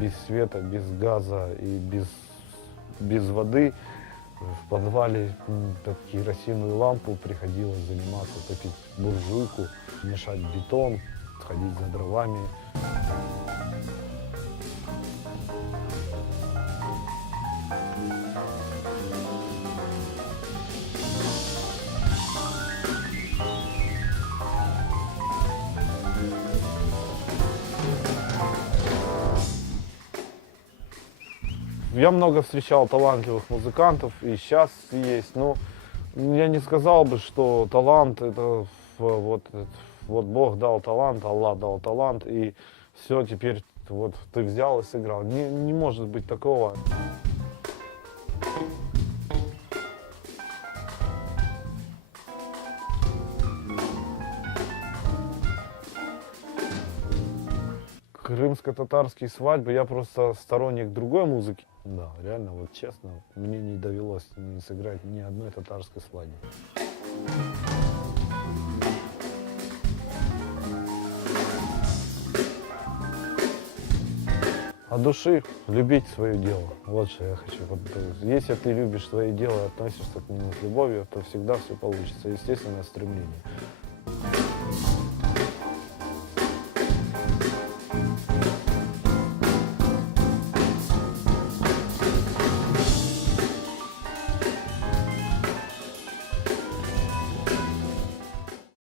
без света, без газа и без воды. В подвале керосиновую лампу приходилось заниматься, топить буржуйку, мешать бетон, ходить за дровами. Я много встречал талантливых музыкантов, и сейчас есть, но я не сказал бы, что талант это вот Бог дал талант, Аллах дал талант, и все, теперь вот ты взял и сыграл. Не может быть такого. Крымско-татарские свадьбы, я просто сторонник другой музыки. Да, реально, вот честно, мне не довелось не сыграть ни одной татарской свадьбы. От души любить свое дело. Вот что я хочу. Вот, если ты любишь свое дело и относишься к нему с любовью, то всегда все получится. Естественное стремление.